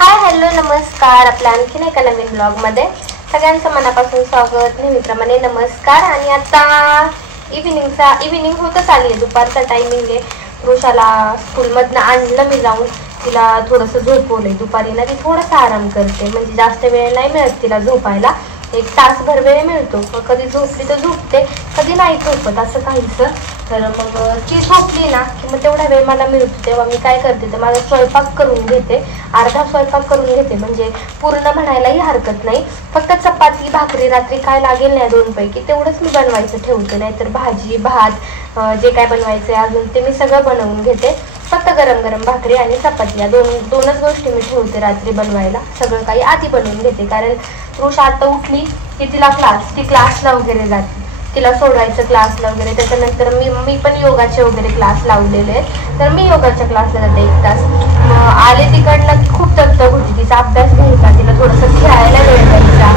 Hi hello नमस्कार, आपल्या आणखीन एका नवीन ब्लॉगमध्ये सगळ्यांचं मनापासून स्वागत. नेहमीप्रमाणे नमस्कार. आणि आता इव्हिनिंग होतच आली आहे, दुपारचा टायमिंग आहे. वृषाला स्कूलमधनं आणलं मी जाऊन, तिला थोडंसं झोपवलंय. दुपारी ना ती थोडासा आराम करते, म्हणजे जास्त वेळ नाही मिळत तिला झोपायला, एक तासभर वेळ मिळतो. कधी झोपली तर झोपते, कधी नाही झोपत असं काहीसं. तर मग ती झोपली ना की मग तेवढा वेळ मला मिळतो, तेव्हा मी काय करते तर माझा स्वयंपाक करून घेते. अर्धा स्वयंपाक करून घेते, म्हणजे पूर्ण म्हणायलाही हरकत नाही. फक्त चपाती भाकरी रात्री काय लागेल नाही दोनपैकी तेवढंच मी बनवायचं ठेवते, नाहीतर भाजी भात जे काय बनवायचं आहे अजून ते मी सगळं बनवून घेते. फक्त गरम गरम भाकरी आणि चपाती या दोनच गोष्टी मी ठेवते रात्री बनवायला. सगळं काही आधी बनवून घेते, कारण वृषा आता उठली की ती क्लासला वगैरे जाते, तिला सोडायचं क्लासला वगैरे. त्याच्यानंतर मी पण योगाचे वगैरे क्लास लावलेले आहेत, तर मी योगाच्या क्लासला जाते 1 तास. आले तिकडनं की खूप दगदग होती, तिचा अभ्यास घ्यायचा, तिला थोडंसं खेळायला वेळ द्यायचा.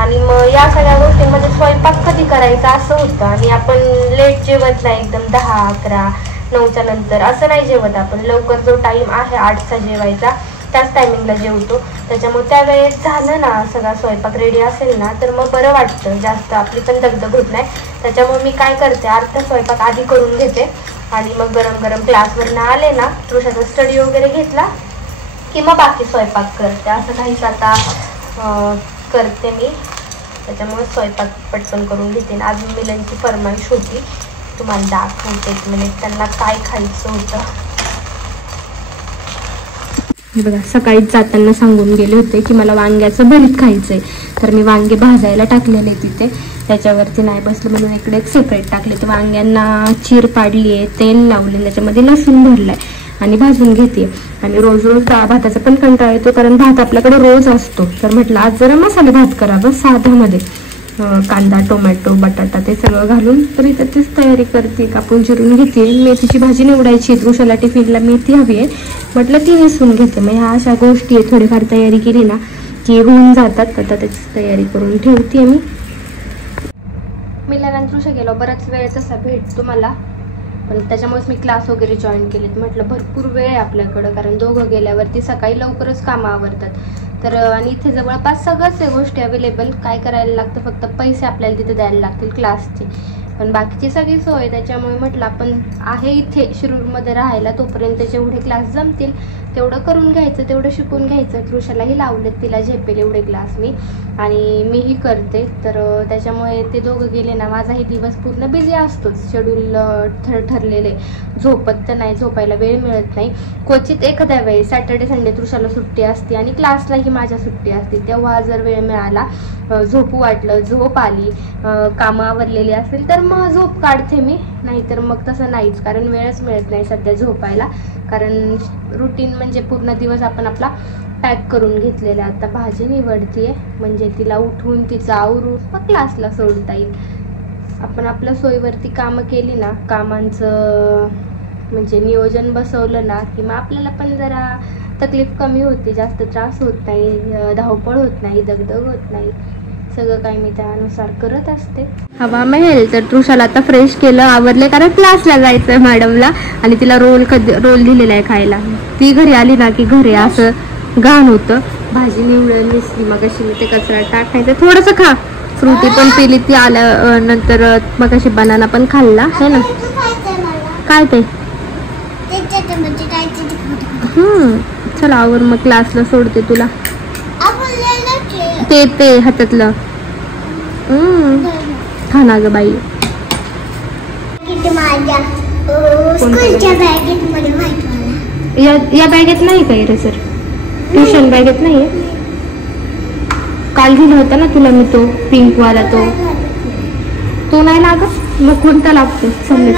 आणि मग या सगळ्या गोष्टींमध्ये स्वयंपाक कधी करायचा असं होतं. आणि आपण लेट जेवत नाही, एकदम 10, 11, 9च्या नंतर असं नाही जेवत आपण. लवकर जो टाईम आहे 8चा जेवायचा त्याच टायमिंगला जेवतो. त्याच्यामुळे त्यावेळेस झालं ना सगळा स्वयंपाक रेडी असेल ना तर मग बरं वाटतं, जास्त आपली पण दगदग होत नाही. त्याच्यामुळे मी काय करते, अर्धा स्वयंपाक आधी करून घेते आणि मग गरम गरम क्लासवरनं आले ना, वृषाचा स्टडी वगैरे घेतला की मग बाकी स्वयंपाक करते. असं काहीच आता करते मी, त्याच्यामुळे स्वयंपाक पटकन करून घेते. आज मिलनची फरमाईश होती, तुम्हाला दाखवते म्हणजे त्यांना काय खायचं होतं. बघा, सकाळीच जाताना सांगून गेले होते की मला वांग्याचं भरीत खायचंय, तर मी वांगे भाजायला टाकलेले तिथे. त्याच्यावरती नाही बसलं म्हणून इकडे एक सेपरेट टाकले. तर वांग्यांना चीर पाडली आहे, तेल लावले, त्याच्यामध्ये लसूण भरलाय आणि भाजून घेते. आणि रोज रोज भाताचा पण कंटाळा येतो, कारण भात आपल्याकडे रोज असतो. तर म्हटलं आज जरा मसाले भात करावं साध्यामध्ये, कांदा टोमॅटो बटाटा ते सगळं घालून. तर इथं तीच तयारी करते, कापून चिरून घेते. मेथीची भाजी निवडायची, वृषाला टिफिनला मेथी हवी आहे, म्हटलं ती नेसून घेते. मग ह्या अशा गोष्टी आहे, थोडीफार तयारी केली ना की होऊन जातात. आता त्याची तयारी करून ठेवते मी. मिलनानंतर वृषा गेलो, बराच वेळ तसा भेटतो मला, पण त्याच्यामुळेच मी क्लास वगैरे जॉईन केलेत. म्हटलं भरपूर वेळ आहे आपल्याकडं, कारण दोघं गेल्यावरती सकाळी लवकरच कामं आवरतात. तर आणि इथे जवळपास सगळंच आहे गोष्टी अवेलेबल. काय करायला लागतं, फक्त पैसे आपल्याला तिथे द्यायला लागतील क्लासचे, पण बाकीची सगळी सोय. त्याच्यामुळे म्हटलं आपण आहे इथे शिरूरमध्ये राहायला, तोपर्यंत जेवढे क्लास जमतील तेवढं करून घ्यायचं, तेवढं शिकून घ्यायचं. वृषालाही लावलेत, तिला झेपेल एवढे क्लास मी, आणि मीही करते. तर त्याच्यामुळे ते दोघं गेले ना माझाही दिवस पूर्ण बिझी असतोच, शेड्यूल ठरलेले. झोपत तर नाही, झोपायला वेळ मिळत नाही. क्वचित एखाद्या वेळी सॅटर्डे संडे वृषाला सुट्टी असते आणि क्लासलाही माझ्या सुट्टी असते, तेव्हा जर वेळ मिळाला, झोपू वाटलं, झोप आली, कामं आवरलेली असेल तर मग झोप काढते मी, नाहीतर मग तसं नाहीच, कारण वेळच मिळत नाही सध्या झोपायला. कारण रुटीन म्हणजे पूर्ण दिवस आपण आपला पॅक करून घेतलेला. आता भाजी निवडतीये, म्हणजे तिला उठवून तिचं आवरून मग क्लासला सोडता येईल. आपण आपल्या सोयीवरती कामं केली ना, कामांचं म्हणजे नियोजन बसवलं ना की मग आपल्याला पण जरा तकलीफ कमी होते, जास्त त्रास होत नाही, धावपळ होत नाही, दगदग होत नाही. सगळं काही मी त्यानुसार करत असते. हवा महल. तर वृषाला आता फ्रेश केलं, आवरले, कारण क्लासला जायचंय मॅडमला, आणि तिला रोल दिलेला आहे खायला. ती घरी आली ना की घरी असं घाण होतं. भाजी निवडली मग अशी मी ते कचरा टाकायचं, थोडंसं खा. फ्रुटी पण पिली ती आल्यानंतर, मग अशी बनाना पण खाल्ला है ना. काय ते चला आवर, मग क्लासला सोडते तुला. ते हातातलं खा ना ग बाई. या बॅगेत नाही काही रे सर, ट्युशन बॅगेत नाही आहे. काल दिला होता ना तुला मी तो पिंक वाला, तो नाही लागत, मग कोणता लागतो समज.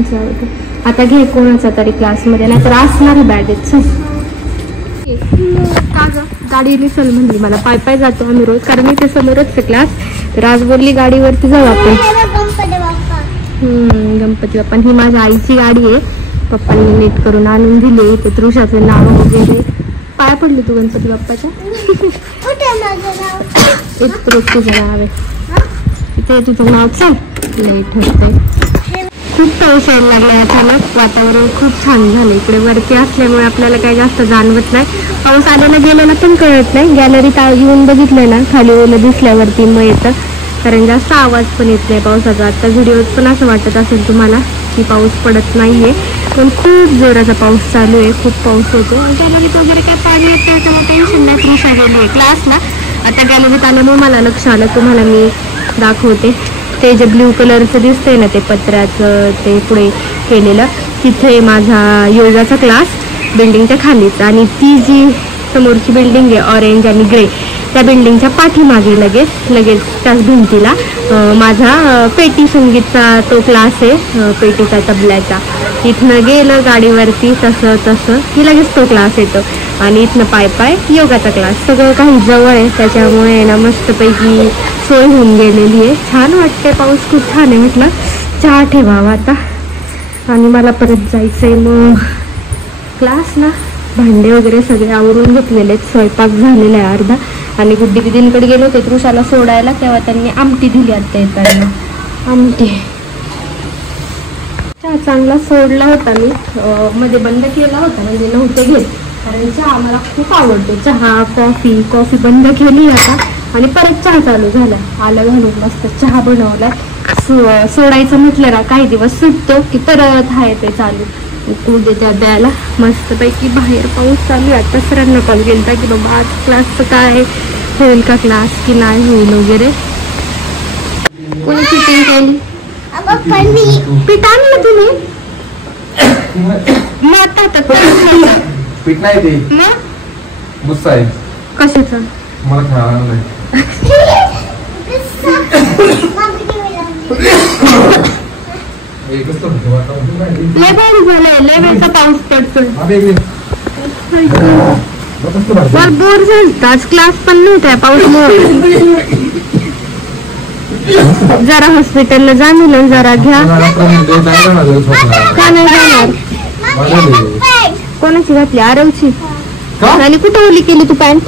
जाऊ दे आता, घे कोणाचा तरी क्लासमध्ये, नाही तर असणार बॅगेत. का ग गाडी निसल म्हणली मला, पाय पाय जातो आम्ही रोज, कारण मी ते समोरच क्लास. तर आज बोलली गाडीवरती जाऊ आपण. गणपती बाप्पा, ही माझ्या आईची गाडी आहे, पप्पांनी नीट करून आणून दिली. ते तृषाचे नाव वगैरे. पाया पडली तू गणपती बाप्पाच्या? तुझं नाव आहे इथे, तुझं नाव. चल लेट होते. खूप पाऊस यायला लागला अचानक. वातावरण खूप छान झालं. इकडे वरती असल्यामुळे आपल्याला काही जास्त जाणवत नाही. पाऊस आलेला गेलेला पण कळत नाही. गॅलरीत येऊन बघितलं ना, खाली ओलं दिसल्यावरती मग येतं, कारण जास्त आवाज पण येत नाही पावसाचा. आता व्हिडिओत पण असं वाटत असेल तुम्हाला की पाऊस पडत नाहीये, पण खूप जोराचा पाऊस चालू आहे. खूप पाऊस होतो. गॅलरीत वगैरे काही पाणी येत नाही त्यामुळे टेन्शन नाही. कृषा गेली आहे क्लासला. आता गॅलरीत आल्यामुळे मला लक्ष आलं, तुम्हाला मी दाखवते. ते जे ब्ल्यू कलरचं दिसतंय ना, ते पत्र्याचं ते पुढे केलेलं, तिथे माझा योगाचा क्लास बिल्डिंगच्या खालीच. आणि ती जी समोरची बिल्डिंग आहे ऑरेंज आणि ग्रे, त्या बिल्डिंगच्या पाठीमागे लगेच त्याच भिंतीला माझा पेटी संगीतचा तो क्लास आहे, पेटीचा तबल्याचा. इथनं गेलं गाडीवरती तसं की लगेच तो क्लास येतो. आणि इथनं पाय योगाचा क्लास. सगळं काही जवळ आहे, त्याच्यामुळे ना मस्तपैकी सोय होऊन गेलेली आहे. छान वाटते. पाऊस खूप छान आहे. म्हटलं चहा ठेवावा आता आणि मला परत जायचं आहे मग क्लासला. भांडे वगैरे सगळे आवरून घेतलेले आहेत. स्वयंपाक झालेला आहे अर्धा. आणि गुड्डी दिदींकडे गेलो होते तृषाला सोडायला, तेव्हा त्यांनी आमटी दिली आता येताना. आमटी चहा चांगला सोडला होता मी, मध्ये बंद केला होता, म्हणजे नव्हते घेत, कारण चहा मला खूप आवडतो. चहा कॉफी बंद केली आता आणि परत चहा चालू झाला. आलं घालून मस्त चहा बनवला. सोडायचं म्हटलं ना काही दिवस सुटतो की परत आहे ते चालू. उद्या त्या द्यायला मस्तपैकी बाहेर पाऊस चालू आहे. आता सरांना कॉल केला की बाबा आज क्लासचं काय होईल का, क्लास की नाही होईल वगैरे. कोणी फिटिंग केली? पीठ आणलं तुम्ही? पीठ नाही ते गुस्सा आहे. कशाचं? मला खायला नाही. लय भारी झालंय. लय वेळचा पाऊस पडतोय. बोर झालं. आज क्लास पण नव्हता पाऊस. जरा हॉस्पिटलला जा मिळून जरा घ्या. का नाही जाणार? कोणाची घातली? आरवची. आणि कुठं ओली केली तू पॅन्ट?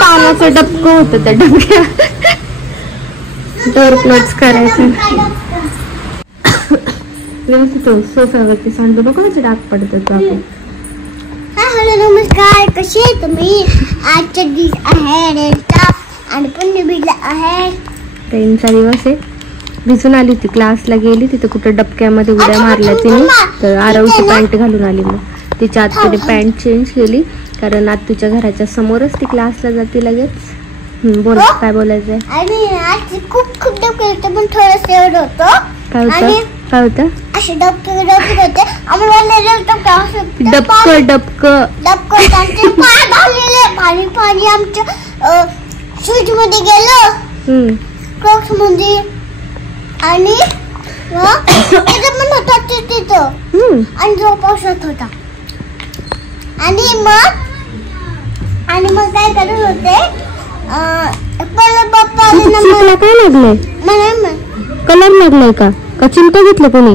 पाण्याचं डबकं होतं त्या डबक्यात. डोर क्लोज करायचं व्यवस्थित. सोफ्यावरती सांडू नको, डाग पडतात. हॅलो नमस्कार, कसे आहे तुम्ही? आजचा दिवस आहे रेनचा आणि पुण्यबिला आहे. रेनचा दिवस आहे. भिजून आली होती, क्लासला गेली, तिथे कुठं डबक्यामध्ये उड्या मारल्या तिने, तर आरवची पॅन्ट घालून आली. मग तिच्या आतमध्ये पॅन्ट चेंज केली, कारण आत्तूच्या घराच्या समोरच ती क्लासला जाते लगेच. बोल, काय बोलायचंय? आणि आज खूप डबके होते, पण थोडंसं एवढं होतं. काय होतं? असे डबके होते. आम्हाला डबक पाणी आमच्या शूज मध्ये गेलं, क्रॉक्स मध्ये. आणि पण होता तिथं, आणि जो पावसात होता. आणि मग काय करत होते, काय लागलंय? कलर लागलाय का चिमटा घेतलं कोणी?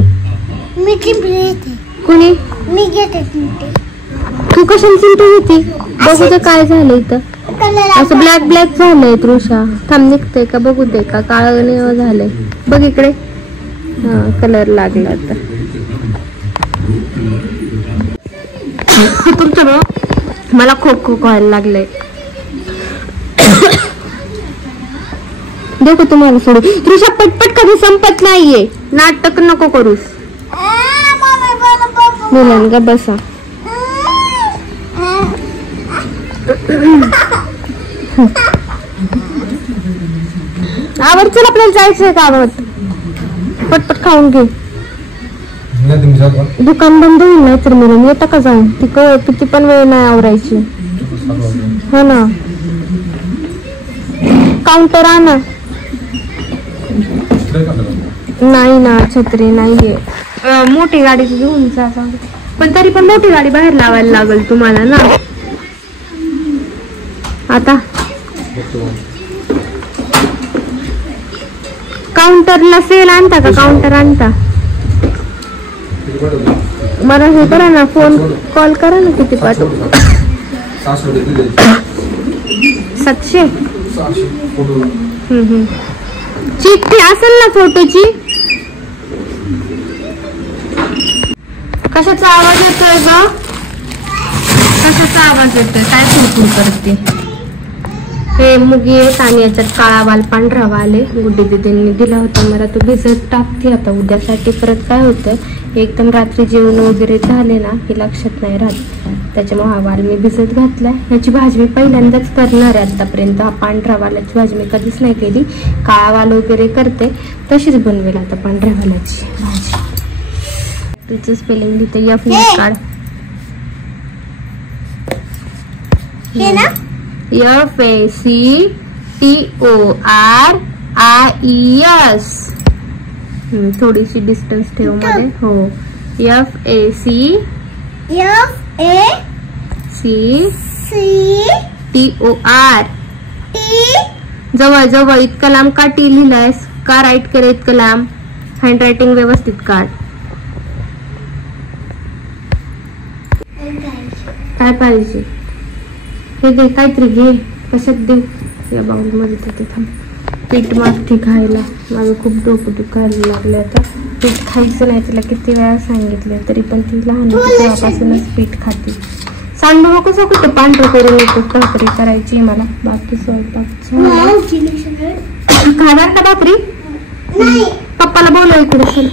मी चिमटे घेते. कोणी? मी घेते चिमटे. तू कशाला चिमटे घेते? बघू दे काय झालंय इथं. असं ब्लॅक झालंय. तृषा थांब, निघतंय का बघू दे. का काळं झालंय बघ इकडे. हा, कलर लागला आता. तुमचं मला खोक व्हायला लागलंय. देखो तुम्हाला सोडू. तृषा पटपट कधी संपत नाहीये. नाटक नको करूस. मुलांना का बसा. आवड, चल आपल्याला जायचंय गावात. पटपट खाऊन घे. दुकान बंद होईल नाही तर मिळून येतं का जाऊन? ती किती पण वेळ नाही आवरायची. हो ना. काउंटर आणा. नाही ना, छत्री नाहीये. मोठी गाडी घेऊन जा. पण तरी पण मोठी गाडी बाहेर लावायला लागेल तुम्हाला ना आता. काउंटरला सेल आणता का? काउंटर आणता? मला हे करा ना, फोन कॉल करा ना. किती पाठवू? 700. चिठ्ठी असेल ना फोटोची. कशाचा आवाज येतोय ग? कशाचा आवाज येतोय? काय कुरकुर करते? हे मुगी आहेत आणि याच्यात काळा वाल पांढरा वाल आहे. गुड्डी दिदींनी दिला होता मला, तो भिजत टाकते आता उद्यासाठी. परत काय होतं, एकदम रात्री जेवण वगैरे झाले ना की लक्षात नाही राहत, त्याच्यामुळे हा वाल मी भिजत घातलाय. ह्याची भाजी मी पहिल्यांदाच करणार आहे आतापर्यंत. हा पांढरा वालाची भाजी मी कधीच नाही केली. काळा वाल वगैरे करते तशीच बनवेल आता पांढऱ्या वालाची भाजी. तिचं स्पेलिंग लिहिते, एफ काढ. हे ना FACTORIES. थोडीशी डिस्टन्स ठेव मध्ये. हो, FACTOR. जवळ जवळ इतकं लांब का टी लिहिलायस? का राईट करे इतकं लांब? हँड रायटिंग व्यवस्थित काढ. काय पाहिजे? हे घे, काहीतरी घे. कशात देऊ? या बाउल मध्ये देते. थांब. पीठ मागते खायला. माझं खूप डोकं दुखायला लागलं आता. पीठ खायचं नाही तिला किती वेळा सांगितलं, तरी पण ती लहान तेव्हापासूनच पीठ खाते. सांडू नको कुठं पांढरं करून येतो. भाकरी करायची मला, बाकी स्वयंपाक खाणार का भाकरी? पप्पाला बोलव इकडे. चल.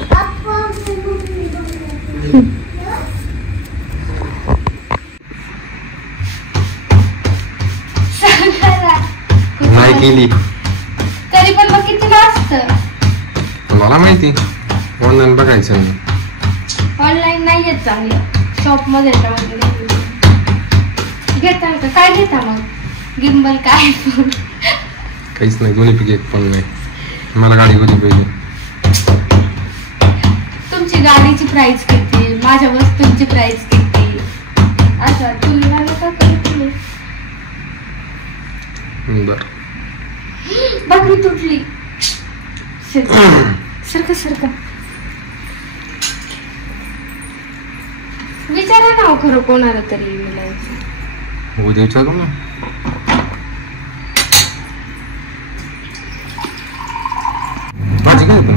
नाही केली तरी पण मग किती असतं? मला माहिती. ऑनलाईन बघायचं. ऑनलाईन नाही येत चांगलं. शॉप मध्ये घेता का? काय घेता मग? गिम्बल काय? काहीच नाही. दोन्ही पैकी एक पण नाही. मला गाडी होती पाहिजे. तुमची गाडीची प्राइस किती? माझ्या वस्तूंची प्राइस किती? असं तुम्ही मला का करत नाही? बर. भाकरी तुटली. सरका सरका. विचारा ना खरं कोणाला तरी. उद्या विचारू ना. भाजी काय पण?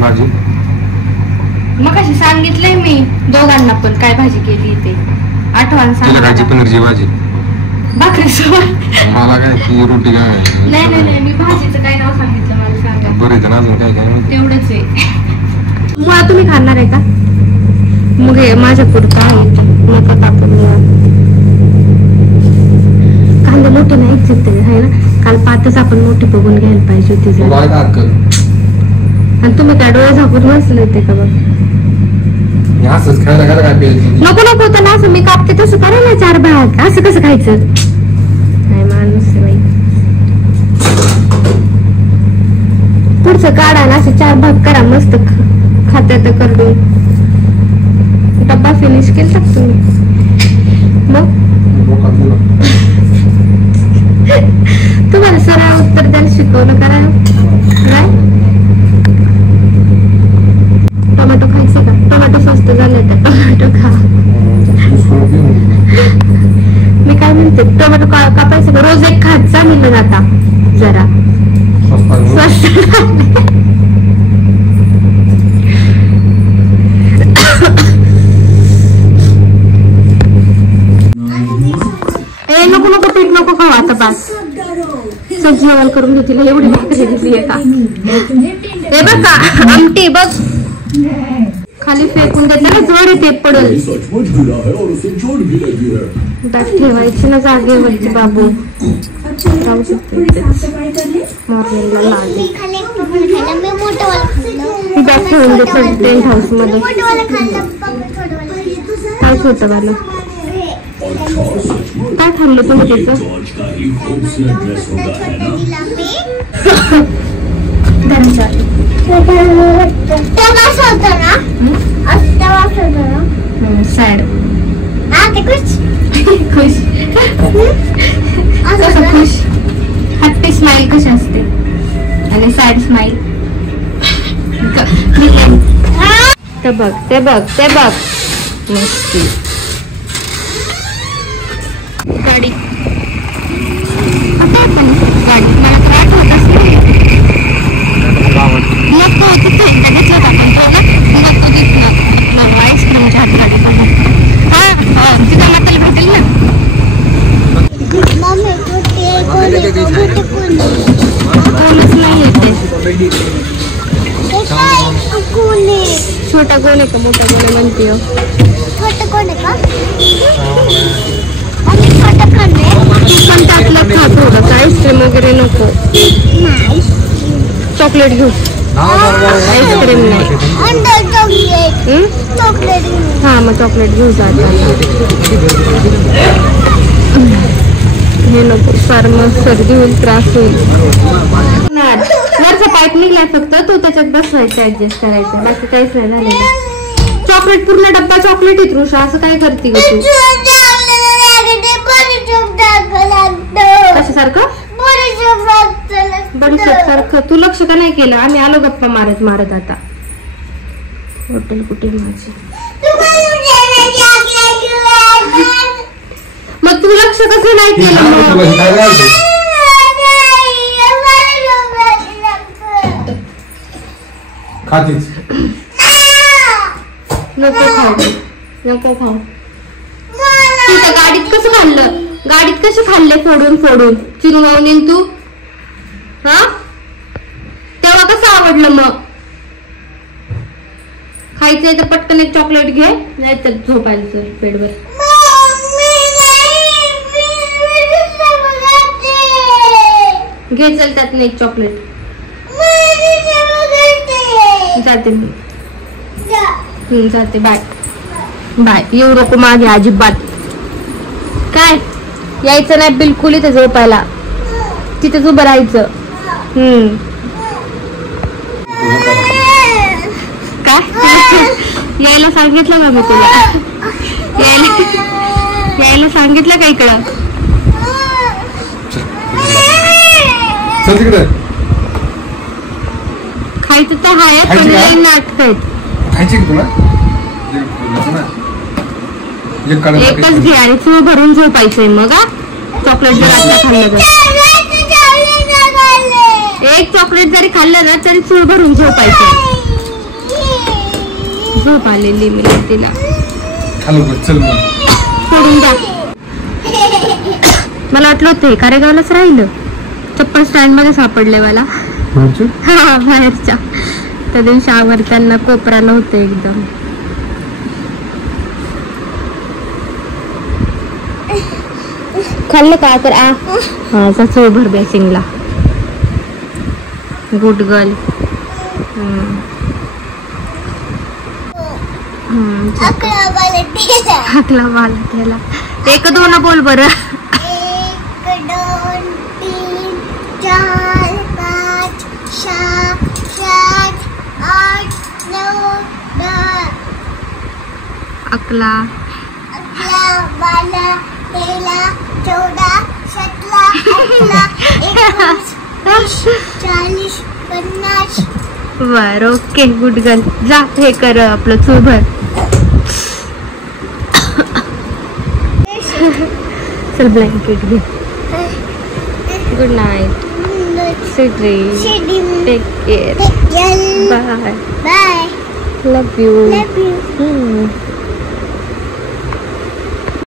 भाजी मग कशी सांगितलंय मी दोघांना पण काय भाजी केली ते. आठवण सांग. भाजी पनीरची भाजी. भाकरी सोबत. मला काय ती रोटी काय? नाही नाही नाही, मी भाजीचं काय नाव सांगितलं मला सांगा. बरं आहे ना. अजून काय काय तेवढंच आहे. मग तुम्ही खाणार आहे का? मग माझ्या पुरता आहे. नका टाकून कांदे मोठे नाही आहे ना. काल पातच आपण मोठी बघून घ्यायला पाहिजे होती. आणि तुम्ही काय डोळे झाकून बसले होते का? बघ असंच खायला काय पाहिजे. नको नको तर असं मी कापते तसं करा ना. 4 भाग असं कसं खायचं? नाही माणूस बाई. पुढचं काढा ना. असे 4 भाग करा. मस्त खात्यात करून डब्बा फिनिश केला तुम्ही. मग तुम्हाला सरळ उत्तर द्यायला शिकवलं करा. काय टोमॅटो खायचं का? टोमॅटो स्वस्त झाले तर टोमॅटो खा. मी काय म्हणते, टोमॅटो कापायचं का? रोज एक खात जा म्हणलं जाता जरा स्वस्त. नको नको पीठ नको खाऊ आता. बस जेवण करून घेतली. एवढी भाकरी घेतली आहे का? हे बघ का आमटी बघ खाली फेकून देते ना. जोर येते पडल. बॅग ठेवायची ना जागेवरती बाबू. जाऊ शकते मॉर्निंगला लागेल. बॅग ठेवून देते टेंट हाऊस मध्ये. काय छोटं वाला? काय खाल्लं तुम्ही त्याचं? सॅड. खुश. कसं खुश? हॅपी स्माइल कशी असते आणि सॅड स्माइल. ते बघ ते बघ ते बघ. मस्ती. गाडी आता पण गाडी मला आठवतच नाही. कोण आहे? छोटा कोण आहे का मोठा कोण आहे म्हणते हो? छोटं कोण आहे का? आणि छोटं कोण आहे? पण त्यातलं खा थोडं, आईस्क्रीम वगैरे नको. नाही. चॉकलेट घेऊ. आईस्क्रीम नाही. Under chocolate. हं? चॉकलेट. हा मग चॉकलेट घेऊ जात. हे नको, फार मग सर्दी होईल, त्रास होईल. वरचा पाईप निघलाय फक्त, तो त्याच्यात बसवायचं, ऍडजस्ट करायचं, बाकी काहीच नाही झालेलं. चॉकलेट पूर्ण डब्बा चॉकलेट आहे तृषा, असं काय करते ग तू? कशासारखं? बडीशेप सारखं. तू लक्ष का नाही केलं? आम्ही आलो गप्पा मारत मारत. आता हॉटेल कुठे माझी? मग तू लक्ष कसं नाही केलं? नको खाऊ, नको खाऊ. तिथं गाडीत कसं खाल्लं? गाडीत कसे खाल्ले फोडून फोडून चिरवून तू? हा तेव्हा कसं आवडलं? मग खायचंय तर पटकन एक चॉकलेट घे, नाही तर झोपायचं पेटवर. घे चल त्यातनं एक चॉकलेट. जाते मी, जाते. Bye bye. येऊ नको मागे अजिबात. काय यायचं नाही बिलकुल इथे झोपायला, तिथेच उभं राहायचं. काय यायला सांगितलं का मी तुला? यायला सांगितलं का इकडं? खायचं तर हाय पण लय नाटक आहेत. एकच घे आणि चूळ भरून झोपायचंय मग. चॉकलेट जर आता खाल्लं तर, एक चॉकलेट जरी खाल्लं ना तरी चूळ भरून झोपायचं. झोप आलेली मी तिला. सोडून द्या. मला वाटलं होतं कारेगावलाच राहिलं. चप्पल स्टँड मध्ये सापडले मला. हा बाहेरच्या. त्या दिवशी आवरताना कोपरा नव्हतं एकदम. खाल्लं का तर? हा चूळ भर बेसिंगला. Good girl. हाकला मला त्याला. एक दोन बोल बरं. 1 2 3 4 5 6 7 8 9 10 11 12 13 14 17 18 19 20 40 50. बर ओके गुड गर्ल. जा हे कर आपलं चूळ भर. चल ब्लँकेट घे. Good night. Sweet dream. Take care. Bye. Bye. Love you. Love you.